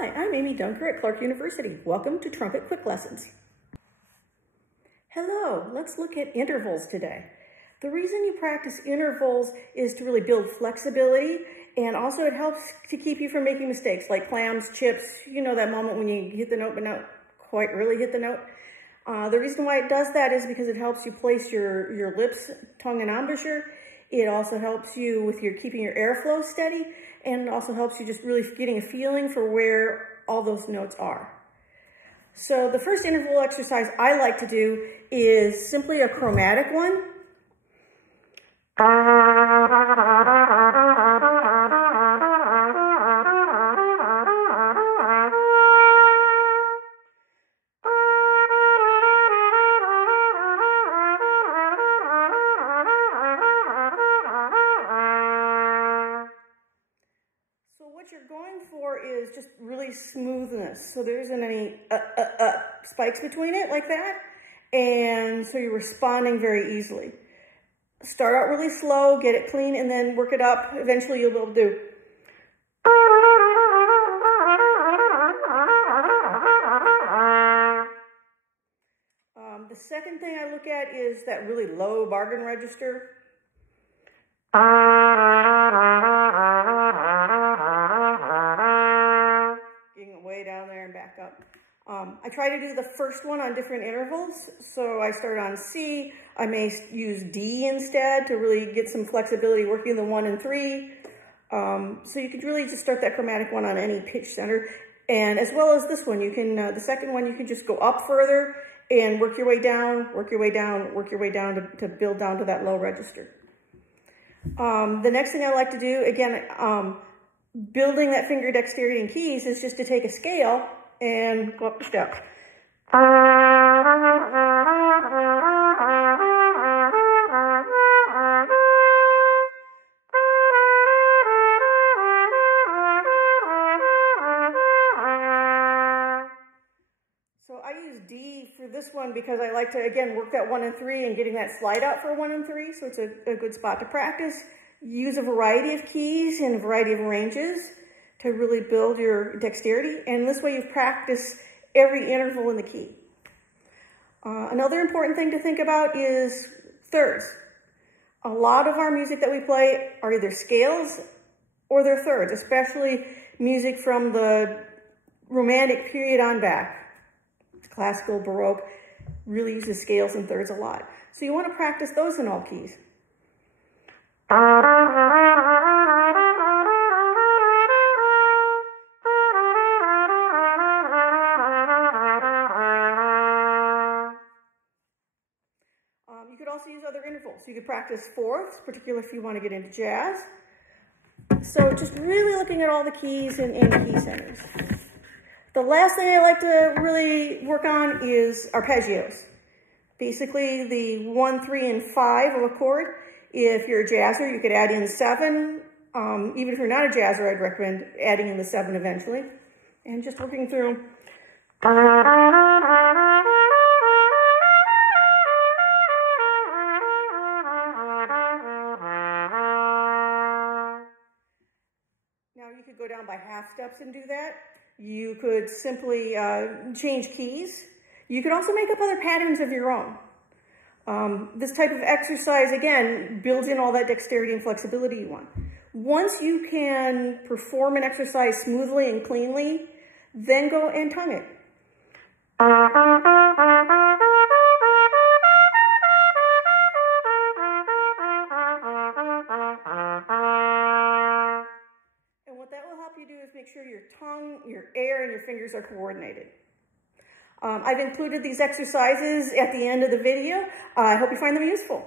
Hi, I'm Amy Dunker at Clarke University. Welcome to Trumpet Quick Lessons. Hello, let's look at intervals today. The reason you practice intervals is to really build flexibility, and also it helps to keep you from making mistakes like clams, chips, you know that moment when you hit the note but not quite really hit the note. The reason why it does that is because it helps you place your lips, tongue, and embouchure. It also helps you with keeping your airflow steady, and it also helps you just really getting a feeling for where all those notes are. So the first interval exercise I like to do is simply a chromatic one. What you're going for is just really smoothness. So there isn't any spikes between it like that. And so you're responding very easily. Start out really slow, get it clean, and then work it up. Eventually you'll be able to do. The second thing I look at is that really low bargain register. Way down there and back up. I try to do the first one on different intervals. So I start on C. I may use D instead to really get some flexibility working the 1 and 3. So you could really just start that chromatic one on any pitch center. And as well as this one, you can, the second one, you can just go up further and work your way down, work your way down, work your way down to build down to that low register. The next thing I like to do, again, building that finger dexterity in keys is just to take a scale and go up the steps. So I use D for this one because I like to, again, work that 1 and 3 and getting that slide out for 1 and 3. So it's a good spot to practice. Use a variety of keys and a variety of ranges to really build your dexterity. And this way you've practiced every interval in the key. Another important thing to think about is thirds. A lot of our music that we play are either scales or they're thirds, especially music from the Romantic period on back. Classical, Baroque really uses scales and thirds a lot. So you want to practice those in all keys. You could also use other intervals. You could practice fourths, particularly if you want to get into jazz. So just really looking at all the keys and key centers. The last thing I like to really work on is arpeggios. Basically the 1, 3, and 5 of a chord. If you're a jazzer, you could add in 7. Even if you're not a jazzer, I'd recommend adding in the 7 eventually. And just working through. Now you could go down by half steps and do that. You could simply change keys. You could also make up other patterns of your own. This type of exercise, again, builds in all that dexterity and flexibility you want. Once you can perform an exercise smoothly and cleanly, then go and tongue it. And what that will help you do is make sure your tongue, your air, and your fingers are coordinated. I've included these exercises at the end of the video. I hope you find them useful.